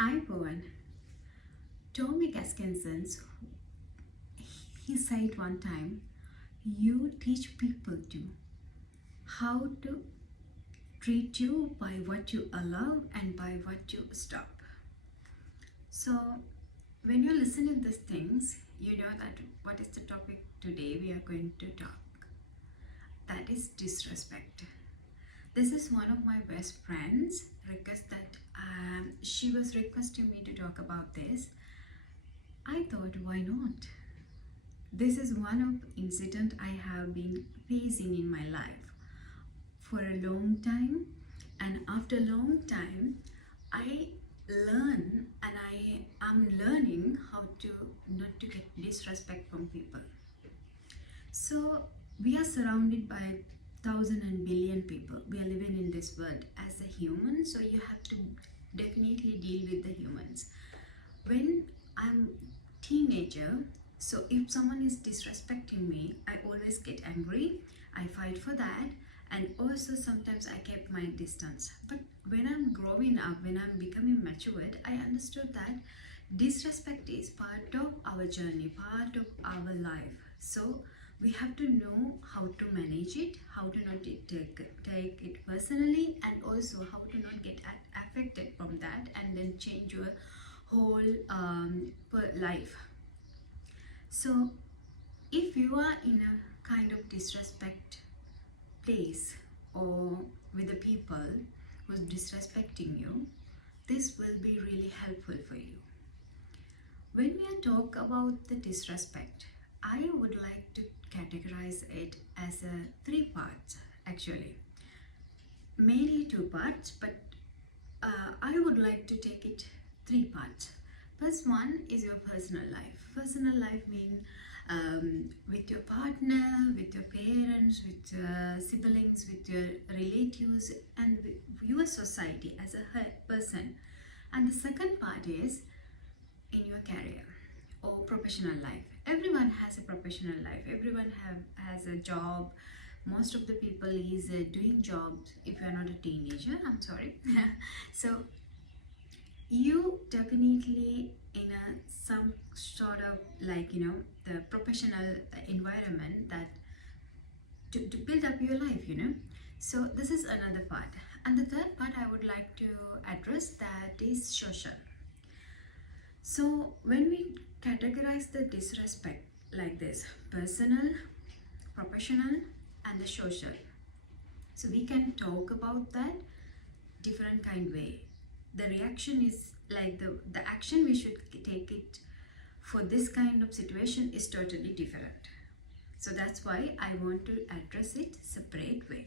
I born Tommy Gaskinsons, he said one time, you teach people to how to treat you by what you allow and by what you stop. So when you're listening these things, you know that what is the topic today we are going to talk. That is disrespect. This is one of my best friends request that she was requesting me to talk about this. I thought, why not? This is one of incident I have been facing in my life for a long time, and after a long time I learn and I am learning how to not to get disrespect from people. So we are surrounded by thousand and billion people. We are living in this world as a human, so you have to definitely deal with the humans. When I'm teenager, so if someone is disrespecting me, I always get angry. I fight for that, and also sometimes I kept my distance. But when I'm growing up, when I'm becoming matured, I understood that disrespect is part of our journey, part of our life. So we have to know how to manage it, how to not take it personally, and also how to not get affected from that and then change your whole life. So if you are in a kind of disrespect place or with the people who's disrespecting you, this will be really helpful for you. When we talk about the disrespect, I would like to categorize it as three parts actually. Mainly two parts, but I would like to take it three parts. First one is your personal life. Personal life means with your partner, with your parents, with your siblings, with your relatives, and with your society as a person. And the second part is in your career or professional life. Everyone has a professional life. Everyone has a job. Most of the people is doing jobs. If you are not a teenager, I'm sorry. So you definitely in a some sort of like the professional environment that to build up your life. So this is another part, and the third part I would like to address, that is social. So when we categorize the disrespect like this: personal, professional, and the social, so we can talk about that different kind way. The reaction is like the action we should take it for this kind of situation is totally different. So that's why I want to address it separate way,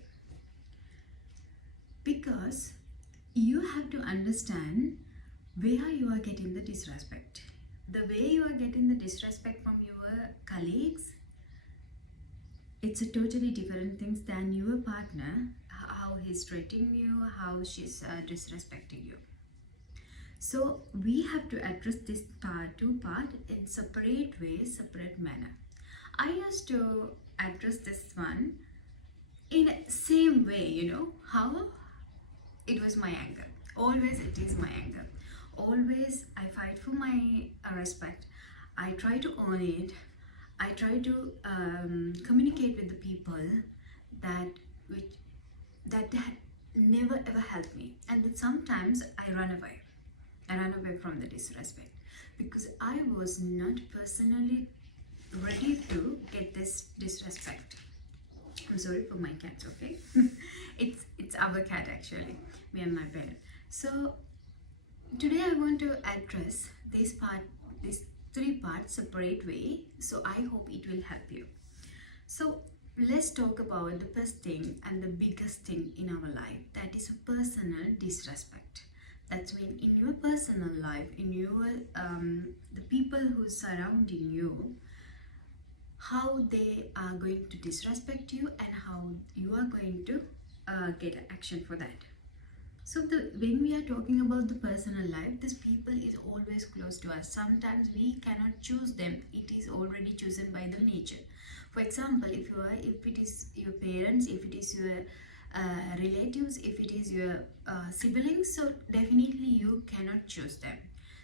because you have to understand where you are getting the disrespect. The way you are getting the disrespect from your colleagues, it's a totally different things than your partner, how he's treating you, how she's disrespecting you. So we have to address this two part in separate way, separate manner. I used to address this one in same way, how it was my anger. Always it is my anger. Always I fight for my respect. I try to earn it. I try to communicate with the people that which that never ever helped me, and that sometimes I run away. I ran away from the disrespect because I was not personally ready to get this disrespect. I'm sorry for my cats, okay? It's our cat actually, me and my parent. So today I want to address this three parts separate way. So I hope it will help you. So let's talk about the first thing and the biggest thing in our life, that is personal disrespect. That's when in your personal life, in your the people who surrounding you, how they are going to disrespect you and how you are going to get action for that. So when we are talking about the personal life, this people is always close to us. Sometimes we cannot choose them. It is already chosen by the nature. For example, if it is your parents, if it is your relatives, if it is your siblings, so definitely you cannot choose them.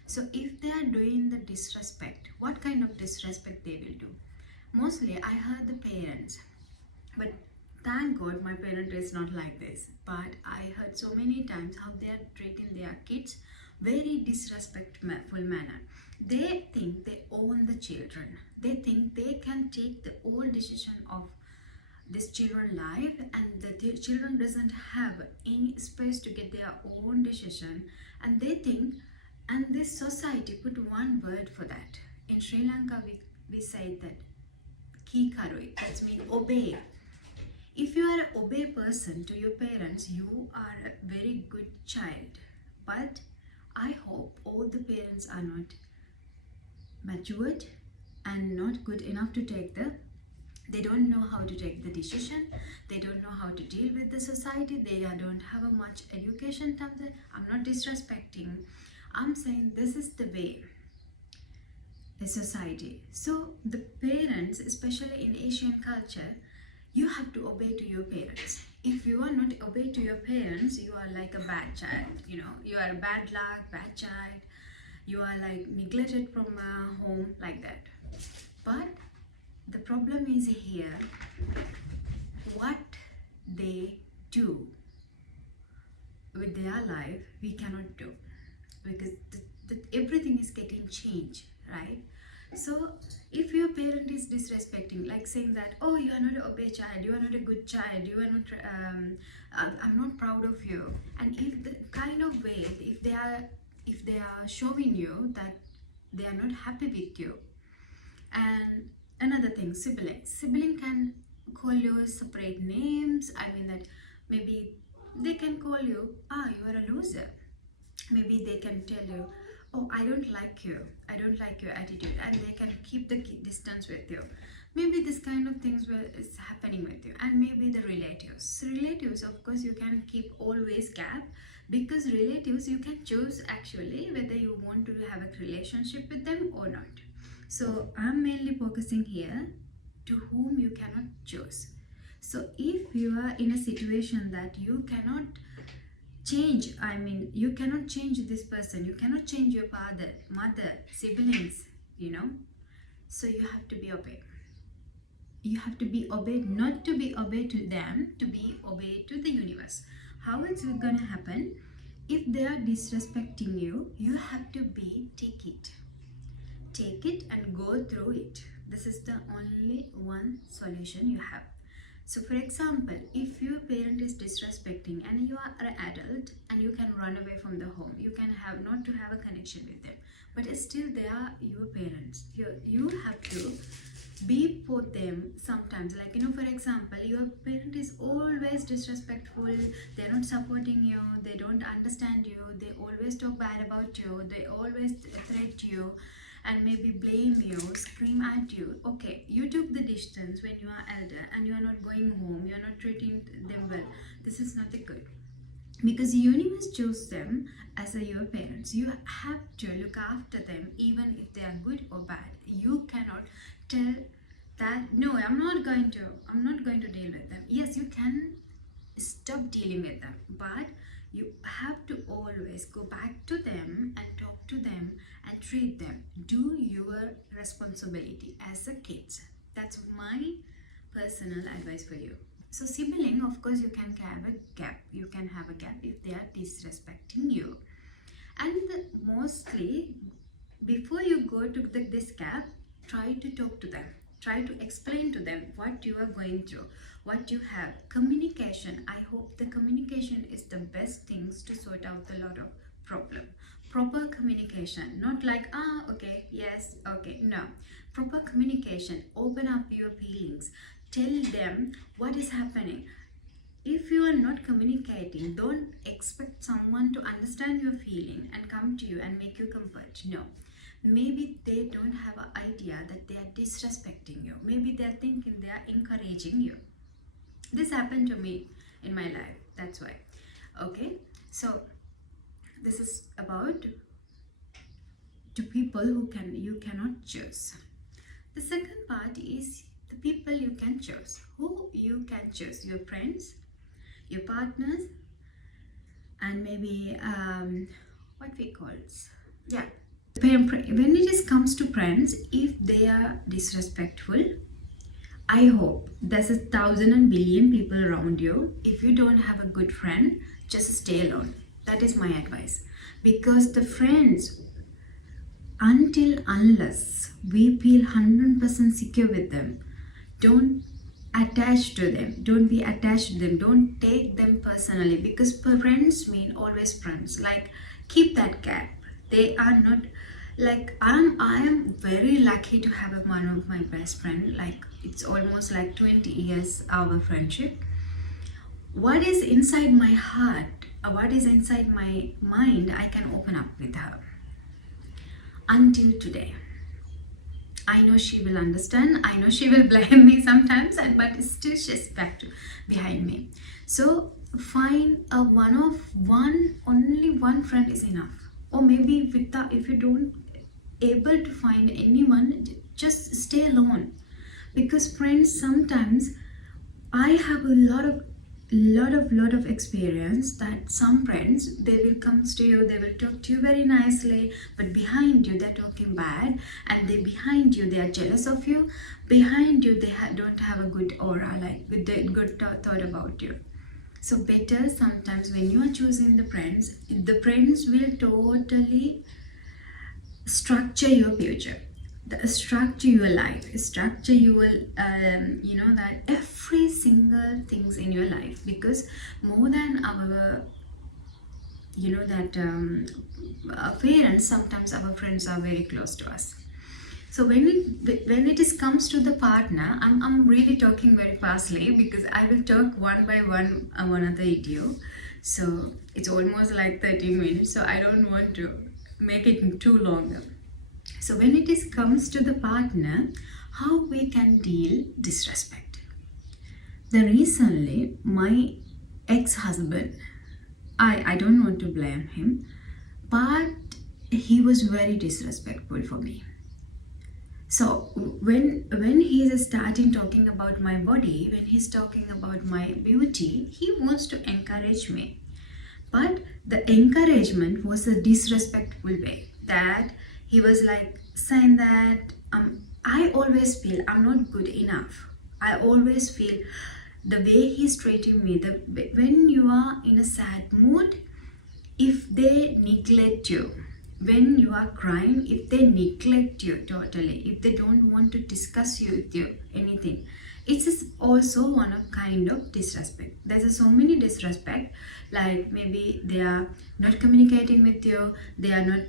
So if they are doing the disrespect, what kind of disrespect they will do? Mostly I heard the parents, but thank God my parent is not like this. But I heard so many times how they are treating their kids very disrespectful manner. They think they own the children. They think they can take the whole decision of this children life, and the children doesn't have any space to get their own decision. And they think, and this society put one word for that. In Sri Lanka we say that ki karoi, that means obey. If you are an obey person to your parents, you are a very good child. But I hope all the parents are not matured and not good enough to take they don't know how to take the decision. They don't know how to deal with the society. They don't have a much education. I'm not disrespecting. I'm saying this is the way the society. So the parents, especially in Asian culture, you have to obey to your parents. If you are not obey to your parents, you are like a bad child. You know, you are a bad luck, bad child. You are like neglected from home, like that. But the problem is here, what they do with their life, we cannot do, because everything is getting changed, right? So if your parent is disrespecting, like saying that, oh, you are not a obey child, you are not a good child, you are not I'm not proud of you, and if the kind of way, if they are showing you that they are not happy with you. And another thing, sibling can call you separate names. I mean that maybe they can call you, you are a loser. Maybe they can tell you, oh, I don't like you, I don't like your attitude, and they can keep the distance with you. Maybe this kind of things is happening with you. And maybe the relatives, of course, you can keep always gap, because relatives you can choose actually whether you want to have a relationship with them or not. So I'm mainly focusing here to whom you cannot choose. So if you are in a situation that you cannot change, I mean, you cannot change this person, you cannot change your father, mother, siblings, so you have to be obeyed. You have to be obeyed, not to be obeyed to them, to be obeyed to the universe. How it's gonna happen? If they are disrespecting you, you have to take it and go through it. This is the only one solution you have. So for example, if your parent is disrespecting and you are an adult and you can run away from the home, you can have not to have a connection with them, but still they are your parents. You have to be for them sometimes. Like, for example, your parent is always disrespectful, they're not supporting you, they don't understand you, they always talk bad about you, they always threat you and maybe blame you, scream at you. Okay, you took the distance when you are elder and you are not going home, you are not treating them well. This is not good, because the universe chose them as your parents. You have to look after them even if they are good or bad. You cannot tell that, no, I'm not going to deal with them. Yes, you can stop dealing with them, but you have to always go back to them and talk to them and treat them. Do your responsibility as a kid. That's my personal advice for you. So sibling, of course, you can have a gap. You can have a gap if they are disrespecting you. And mostly, before you go to this gap, try to talk to them. Try to explain to them what you are going through, what you have. Communication. I hope the communication is the best things to sort out a lot of problem. Proper communication, not like, okay, yes, okay, no. Proper communication. Open up your feelings. Tell them what is happening. If you are not communicating, don't expect someone to understand your feeling and come to you and make you comfort. No. Maybe they don't have an idea that they are disrespecting you. Maybe they are thinking they are encouraging you. This happened to me in my life. That's why. Okay. So this is about to people who you cannot choose. The second part is the people you can choose. Who you can choose? Your friends, your partners, and maybe what we call it, yeah, when comes to friends, if they are disrespectful, I hope there's 1,000 billion people around you. If you don't have a good friend, just stay alone. That is my advice. Because the friends, unless we feel 100% secure with them, don't attach to them. Don't be attached to them. Don't take them personally. Because friends mean always friends. Like, keep that gap. They are not like I am very lucky to have one of my best friend. Like, it's almost like 20 years our friendship. What is inside my heart, what is inside my mind, I can open up with her. Until today, I know she will understand. I know she will blame me sometimes, but still she's back to behind me. So find a only one friend is enough. Or maybe if you don't able to find anyone, just stay alone. Because friends, sometimes I have a lot of experience that some friends, they will come to you, they will talk to you very nicely, but behind you they're talking bad, and behind you they are jealous of you. Behind you they don't have a good aura, like good thought about you. So better sometimes when you are choosing the friends will totally structure your future, structure your life, structure your that every single things in your life. Because more than our parents, sometimes our friends are very close to us. So when it comes to the partner, I'm really talking very fastly because I will talk one by one another video. So it's almost like 30 minutes, so I don't want to make it too long. So when comes to the partner, how we can deal disrespect. The recently my ex-husband, I don't want to blame him, but he was very disrespectful for me. So when he is starting talking about my body, when he's talking about my beauty, he wants to encourage me. But the encouragement was a disrespectful way, that he was like saying that I always feel I'm not good enough. I always feel the way he's treating me, when you are in a sad mood, if they neglect you, when you are crying, if they neglect you totally, if they don't want to discuss with you anything, it's also one of kind of disrespect. There's so many disrespect, like maybe they are not communicating with you, they are not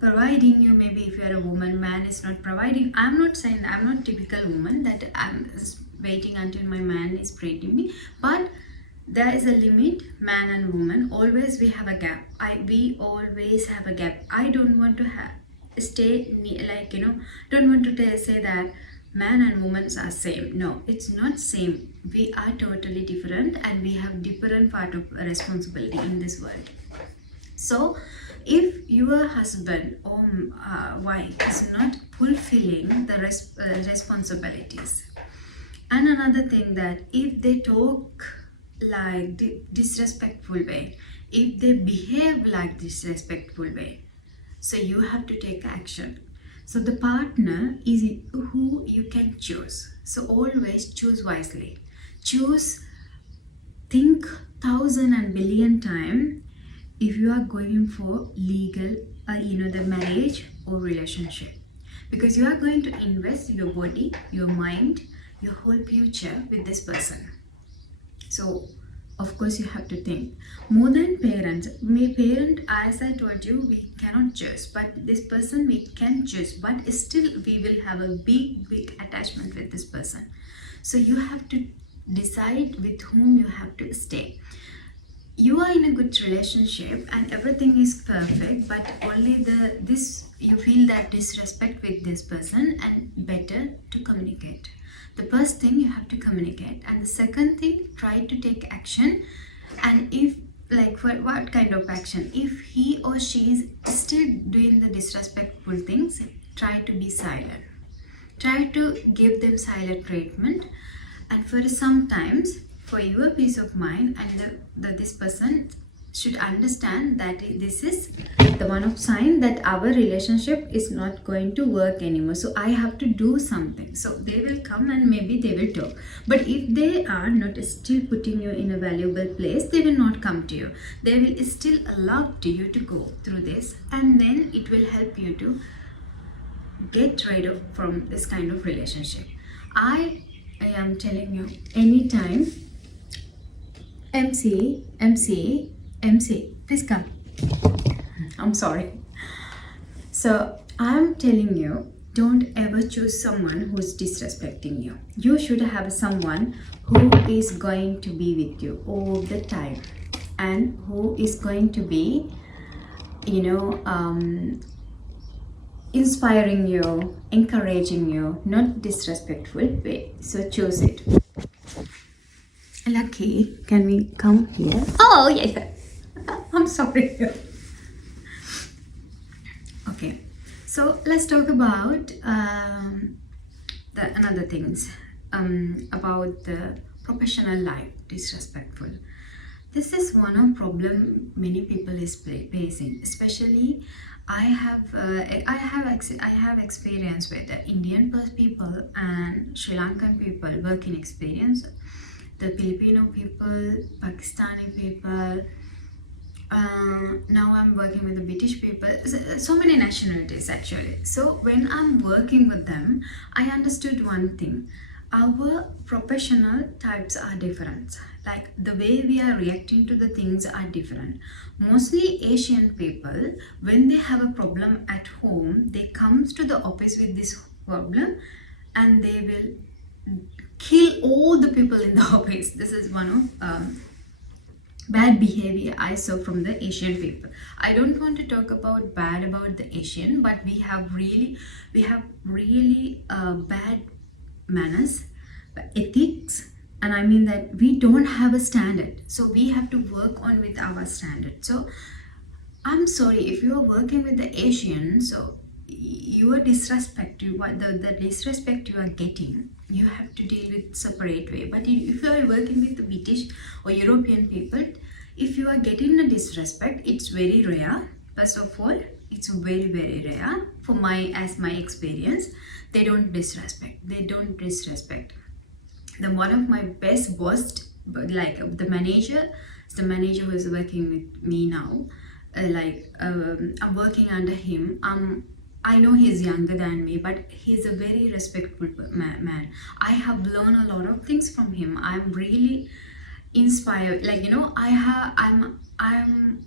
providing you. Maybe if you are a woman, man is not providing. I'm not saying I'm not typical woman that I'm waiting until my man is treating me, but there is a limit. Man and woman, always we have a gap. We always have a gap. I don't want to stay like don't want to say that man and women are same. No, it's not same. We are totally different, and we have different part of responsibility in this world. So if your husband or wife is not fulfilling the responsibilities, and another thing, that if they talk like disrespectful way, if they behave like disrespectful way, so you have to take action. So the partner is who you can choose. So always choose wisely. Think 1,000 and 1,000,000,000 time if you are going for legal the marriage or relationship, because you are going to invest your body, your mind, your whole future with this person. So of course you have to think more than parents. Parent, as I told you, we cannot choose, but this person we can choose, but still we will have a big attachment with this person. So you have to decide with whom you have to stay. You are in a good relationship and everything is perfect, but only you feel that disrespect with this person, and better to communicate. The first thing, you have to communicate, and the second thing, try to take action. And if, like, for what kind of action, if he or she is still doing the disrespectful things, try to be silent, try to give them silent treatment. And for sometimes for your peace of mind, and this person should understand that this is the one of sign that our relationship is not going to work anymore. So I have to do something. So they will come and maybe they will talk. But if they are not still putting you in a valuable place, they will not come to you. They will still allow to you to go through this, and then it will help you to get rid of from this kind of relationship. I am telling you, anytime MC, please come. I'm sorry. So I'm telling you, don't ever choose someone who's disrespecting you. You should have someone who is going to be with you all the time, and who is going to be, inspiring you, encouraging you, not disrespectful way. So choose it. Lucky, can we come here? Oh, yes. I'm sorry. Okay, so let's talk about the another things about the professional life disrespectful. This is one of problem many people is facing, especially I have experience with the Indian people and Sri Lankan people working experience, the Filipino people, Pakistani people. Now I'm working with the British people, so many nationalities actually. So when I'm working with them, I understood one thing: our professional types are different. Like the way we are reacting to the things are different. Mostly Asian people, when they have a problem at home, they comes to the office with this problem, and they will kill all the people in the office. This is one of bad behavior I saw from the Asian people. I don't want to talk about bad about the Asian, but we have really bad manners, ethics, and I mean that we don't have a standard. So we have to work on with our standard. So I'm sorry if you are working with the Asian, so your disrespect, the disrespect you are getting, you have to deal with separate way. But if you are working with the British or European people, if you are getting a disrespect, it's very rare. First of all, it's very rare. For my experience, they don't disrespect. The one of my best boss, like the manager who is working with me now, I'm working under him. I know he's younger than me, but he's a very respectful man. I have learned a lot of things from him. I'm really inspired. I'm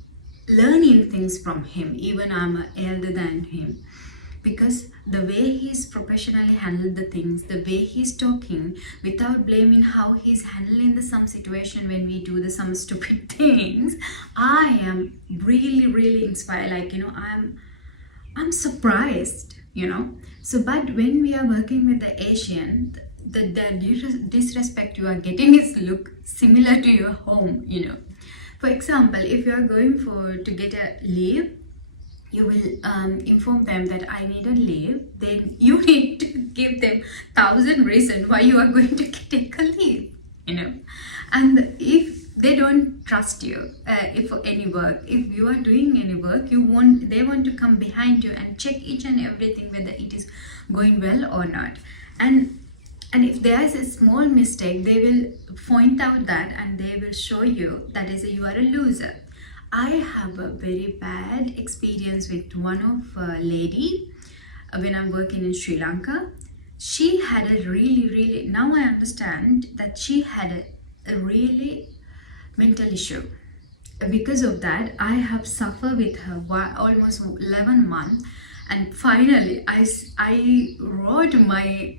learning things from him. Even I'm elder than him, because the way he's professionally handled the things, the way he's talking without blaming how he's handling some situation when we do some stupid things, I am really inspired. I'm surprised, So, but when we are working with the Asian, the disrespect you are getting is look similar to your home, For example, if you are going to get a leave, you will inform them that I need a leave. Then you need to give them 1,000 reasons why you are going to take a leave, And if they don't trust you, if for any work, if you are doing any work, they want to come behind you and check each and everything whether it is going well or not. And if there is a small mistake, they will point out that, and they will show you that is you are a loser. I have a very bad experience with one of lady when I'm working in Sri Lanka. She had a really, now I understand that she had a really mental issue. Because of that, I have suffered with her almost 11 months, and finally I wrote my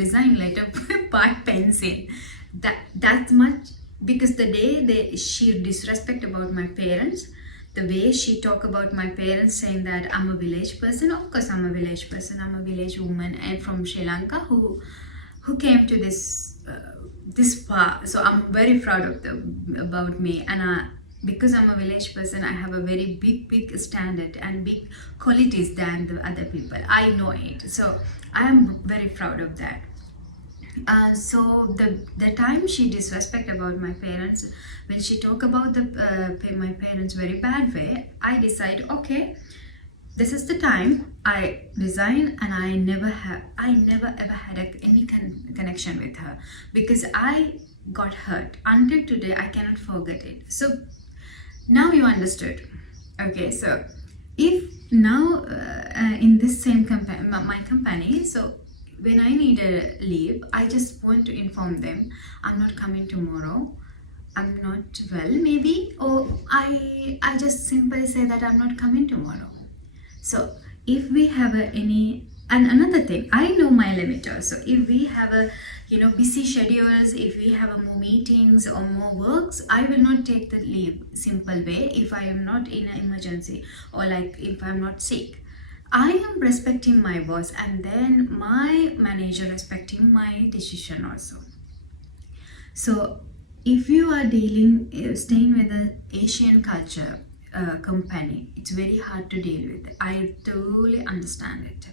resign letter by pencil. That much, because the day she disrespect about my parents, the way she talk about my parents, saying that I'm a village person. Of course I'm a village person, I'm a village woman, and from Sri Lanka who came to this far. So I'm very proud about me, and because I'm a village person, I have a very big standard and big qualities than the other people. I know it, so I am very proud of that. So the time she disrespect about my parents, when she talk about the my parents very bad way, I decide, okay, this is the time I resign, and I never ever had any connection with her, because I got hurt. Until today I cannot forget it. So now you understood. Okay, so if now in this same company, my company, so when I need a leave, I just want to inform them, I'm not coming tomorrow, I'm not well maybe, or I just simply say that I'm not coming tomorrow. So if we have any, and another thing, I know my limit also. If we have a busy schedules, if we have a more meetings or more works, I will not take the leave simple way if I am not in an emergency, or like if I'm not sick. I am respecting my boss, and then my manager respecting my decision also. So if you are dealing staying with the Asian culture company, it's very hard to deal with. I totally understand it.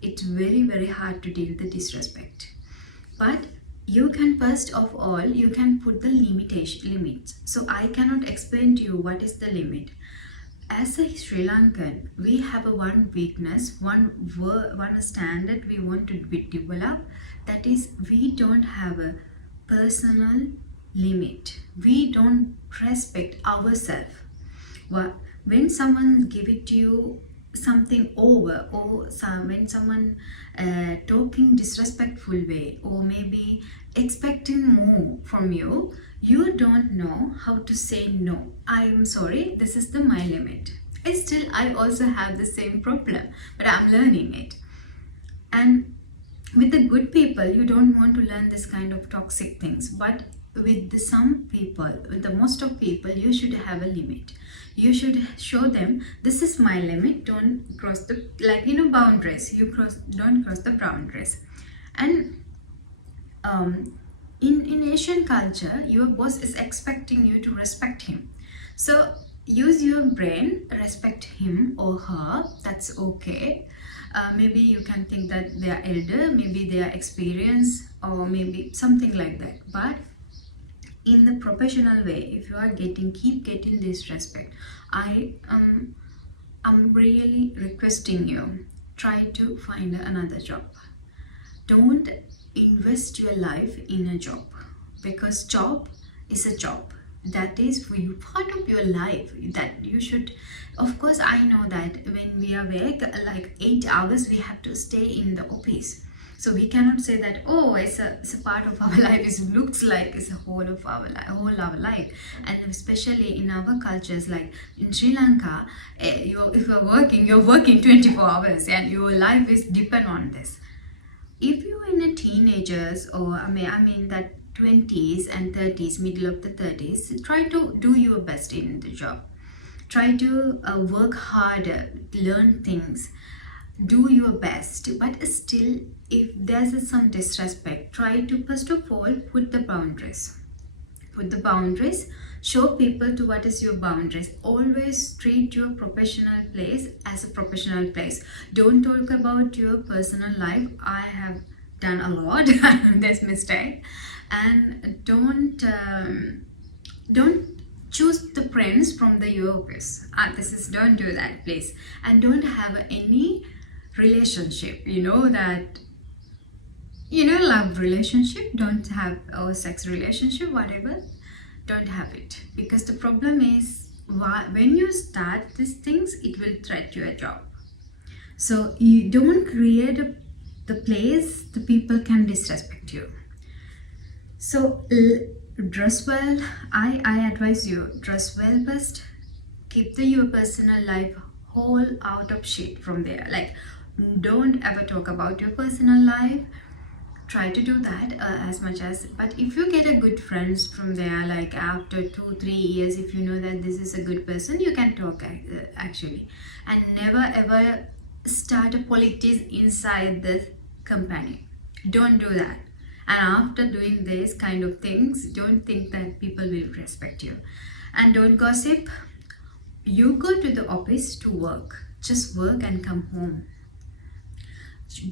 It's very very hard to deal with the disrespect. But you can, first of all, you can put the limits. So I cannot explain to you what is the limit. As a Sri Lankan, we have a one weakness, one standard we want to develop. That is, we don't have a personal limit. We don't respect ourselves. When someone give it to you something over, or when someone talking disrespectful way, or maybe expecting more from you, you don't know how to say no. I'm sorry, this is my limit. I also have the same problem, but I'm learning it. And with the good people, you don't want to learn this kind of toxic things, but with some people, with the most of people, you should have a limit. You should show them, this is my limit, don't cross the, boundaries. Don't cross the boundaries. And in Asian culture, your boss is expecting you to respect him. So use your brain, respect him or her, that's okay. Maybe you can think that they are elder, maybe they are experienced, or maybe something like that. But in the professional way, if you are keep getting this respect, I'm really requesting you, try to find another job. Don't invest your life in a job, because job is a job. That is for you, part of your life, that you should. Of course, I know that when we are awake like 8 hours, we have to stay in the office. So we cannot say that, oh, it's a part of our life. It looks like it's a whole of our life. And especially in our cultures, like in Sri Lanka, if you're working 24 hours, and your life is depend on this. If you're in a teenagers, or I mean that 20s and 30s, middle of the 30s, try to do your best in the job. Try to work harder, learn things, do your best. But still, if there's some disrespect, try to first of all put the boundaries. Put the boundaries. Show people to what is your boundaries. Always treat your professional place as a professional place. Don't talk about your personal life. I have done a lot this mistake. And don't choose the friends from your office. Don't do that, please. And don't have any relationship, love relationship. Don't have, or sex relationship, whatever. Don't have it, because the problem is, when you start these things, it will threat your job. So you don't create the place the people can disrespect you. So dress well. I advise you, dress well first. Keep your personal life whole out of shit from there. Like, don't ever talk about your personal life. Try to do that as much as. But if you get a good friends from there, like after 2-3 years, if you know that this is a good person, you can talk actually. And never ever start a politics inside the company. Don't do that. And after doing this kind of things, don't think that people will respect you. And don't gossip. You go to the office to work. Just work and come home.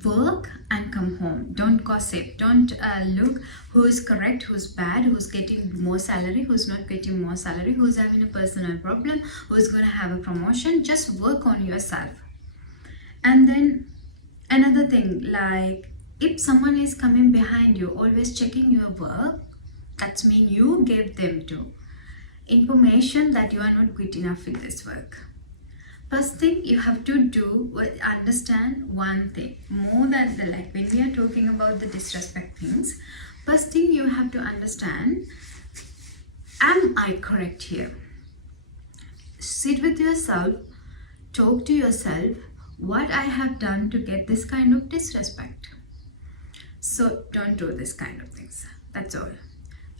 Work and come home. Don't gossip. Don't look who's correct, who's bad, who's getting more salary, who's not getting more salary, who's having a personal problem, who's going to have a promotion. Just work on yourself. And then another thing, like if someone is coming behind you, always checking your work, that's mean you gave them to information that you are not good enough with this work. First thing you have to do is understand one thing more than the, like when we are talking about the disrespect things. First thing you have to understand, am I correct here? Sit with yourself, talk to yourself, what I have done to get this kind of disrespect. So don't do this kind of things. That's all.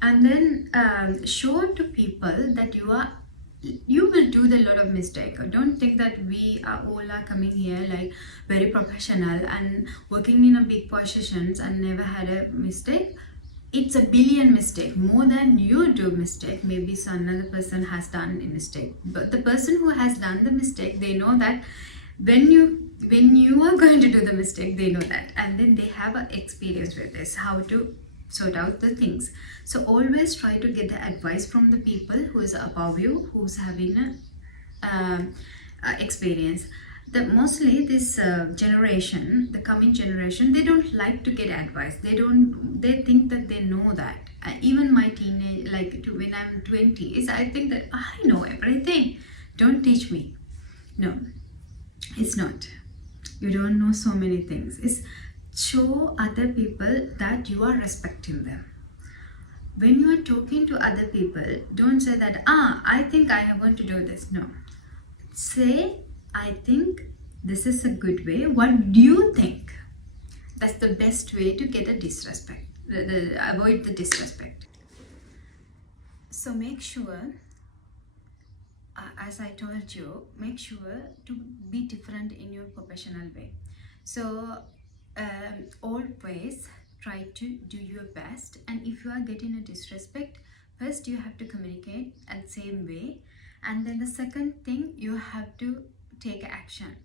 And then show to people that you will do the lot of mistake. Don't think that we are all are coming here like very professional and working in a big positions and never had a mistake. It's a billion mistake, more than you do mistake. Maybe some another person has done a mistake, but the person who has done the mistake, they know that when you are going to do the mistake, they know that, and then they have an experience with this, how to sort out the things. So always try to get the advice from the people who is above you, who's having a experience. The mostly this generation, the coming generation, they don't like to get advice. They think that they know that. Even my teenage, like when I'm 20s, I think that I know everything. Don't teach me. No, it's not. You don't know so many things. It's show other people that you are respecting them. When you are talking to other people, don't say that I think I want to do this. No, say I think this is a good way. What do you think? That's the best way to get a disrespect, avoid the disrespect. So make sure, as I told you, make sure to be different in your professional way. So always try to do your best, and if you are getting a disrespect, first you have to communicate and same way, and then the second thing, you have to take action.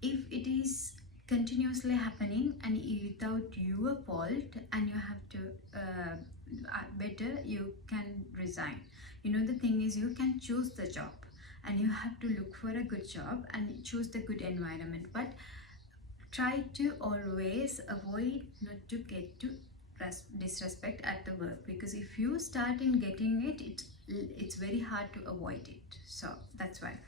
If it is continuously happening and without your fault, and you have to better you can resign. The thing is, you can choose the job and you have to look for a good job and choose the good environment, but try to always avoid not to get to disrespect at the work, because if you start in getting it's very hard to avoid it. So that's why,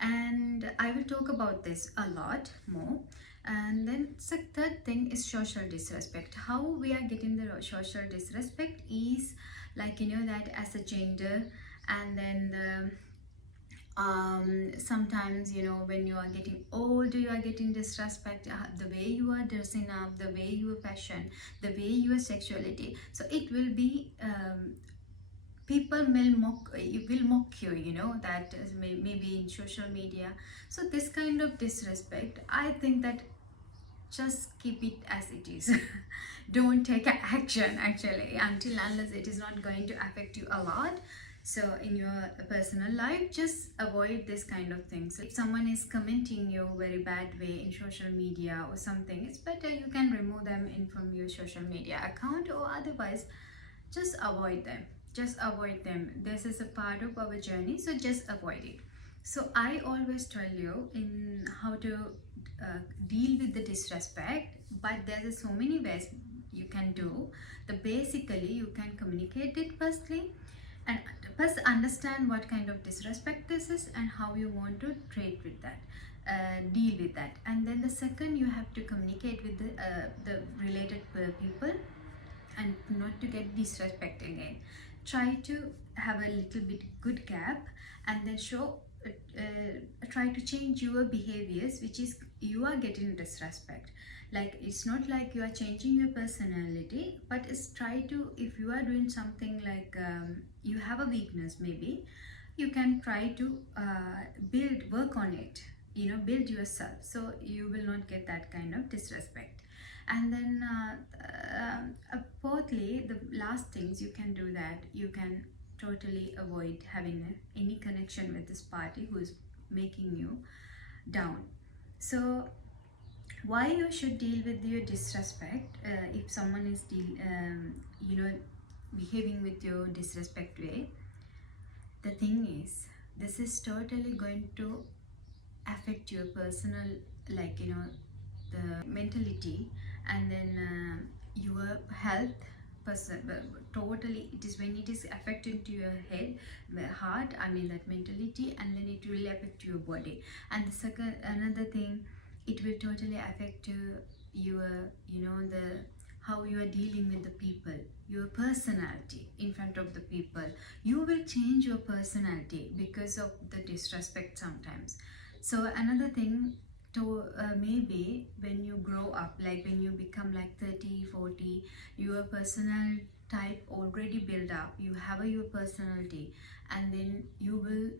and I will talk about this a lot more. And then the third thing is social disrespect. How we are getting the social disrespect is like that as a gender, and then sometimes when you are getting older, you are getting disrespect, the way you are dressing up, the way you fashion, the way your sexuality. So it will be people will mock you, that maybe in social media. So this kind of disrespect, I think that just keep it as it is. Don't take action actually until unless it is not going to affect you a lot. So in your personal life, just avoid this kind of things. If someone is commenting you very bad way in social media or something, it's better you can remove them from your social media account, or otherwise just avoid them. This is a part of our journey, so just avoid it. So I always tell you in how to deal with the disrespect, but there's so many ways you can do. Basically you can communicate it firstly, and first understand what kind of disrespect this is and how you want to trade with that, deal with that. And then the second, you have to communicate with the related people and not to get disrespect again. Try to have a little bit good gap, and then try to change your behaviors, which is you are getting disrespect. Like it's not like you are changing your personality, but it's try to, if you are doing something like you have a weakness, maybe you can try to work on it, build yourself, so you will not get that kind of disrespect. And then fourthly, the last things you can do, that you can totally avoid having any connection with this party who is making you down. So Why you should deal with your disrespect if someone is behaving with your disrespect way. The thing is, this is totally going to affect your personal, like the mentality, and then your health. Totally, it is when it is affected to your head, the heart, I mean that mentality, and then it will affect your body. And the second, another thing, it will totally affect your, the how you are dealing with the people, your personality in front of the people. You will change your personality because of the disrespect sometimes. So another thing, to maybe when you grow up, like when you become like 30, 40, your personal type already build up, you have your personality, and then you will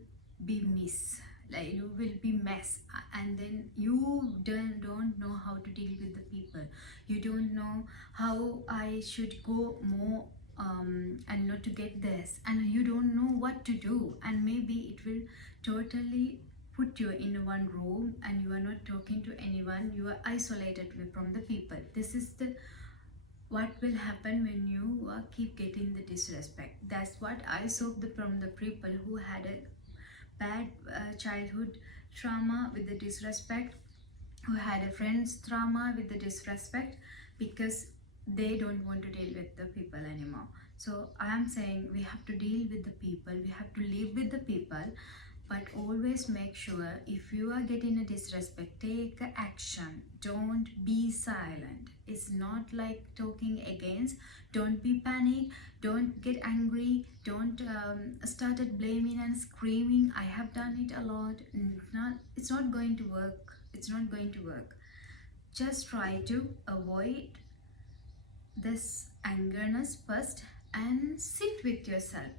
be miss, like you will be mess, and then you don't know how to deal with the people. You don't know how I should go more, and not to get this, and you don't know what to do, and maybe it will totally put you in one room and you are not talking to anyone, you are isolated from the people. This is the what will happen when you keep getting the disrespect. That's what I saw from the people who had a bad childhood trauma with the disrespect, who had a friend's trauma with the disrespect, because they don't want to deal with the people anymore. So I am saying we have to deal with the people, we have to live with the people, but always make sure if you are getting a disrespect, take action. Don't be silent. It's not like talking against. Don't be panic. Don't get angry. Don't started blaming and screaming. I have done it a lot. It's not going to work. It's not going to work. Just try to avoid this angerness first and sit with yourself.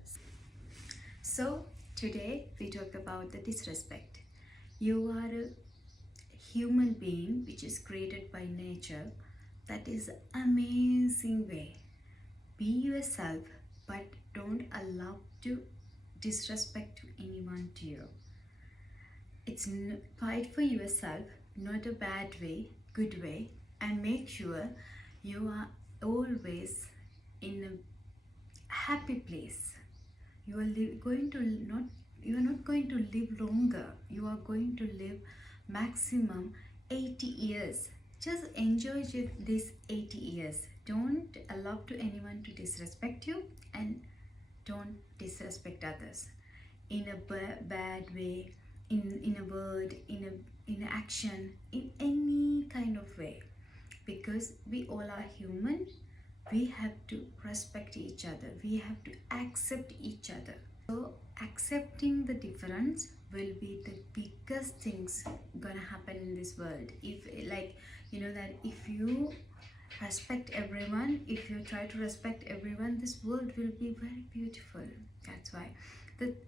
So today we talk about the disrespect. You are a human being which is created by nature. That is amazing way. Be yourself, but don't allow to disrespect anyone to you. It's fight for yourself, not a bad way, good way, and make sure you are always in a happy place. You are going to not, you are not going to live longer. You are going to live maximum 80 years. Just enjoy these 80 years. Don't allow to anyone to disrespect you, and don't disrespect others in a bad way, in a word, in action, in any kind of way, because we all are human. We have to respect each other, we have to accept each other. So accepting the difference will be the biggest things gonna happen in this world. If, like, that if you respect everyone, if you try to respect everyone, this world will be very beautiful. That's why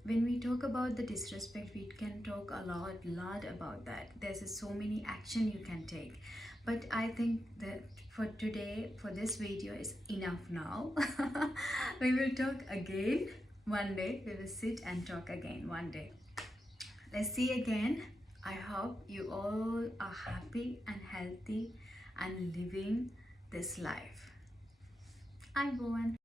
when we talk about the disrespect, we can talk a lot about that. There's so many action you can take, but I think that for today, for this video, is enough now. We will talk again one day. We will sit and talk again one day. Let's see again. I hope you all are happy and healthy and living this life. I'm Bowen.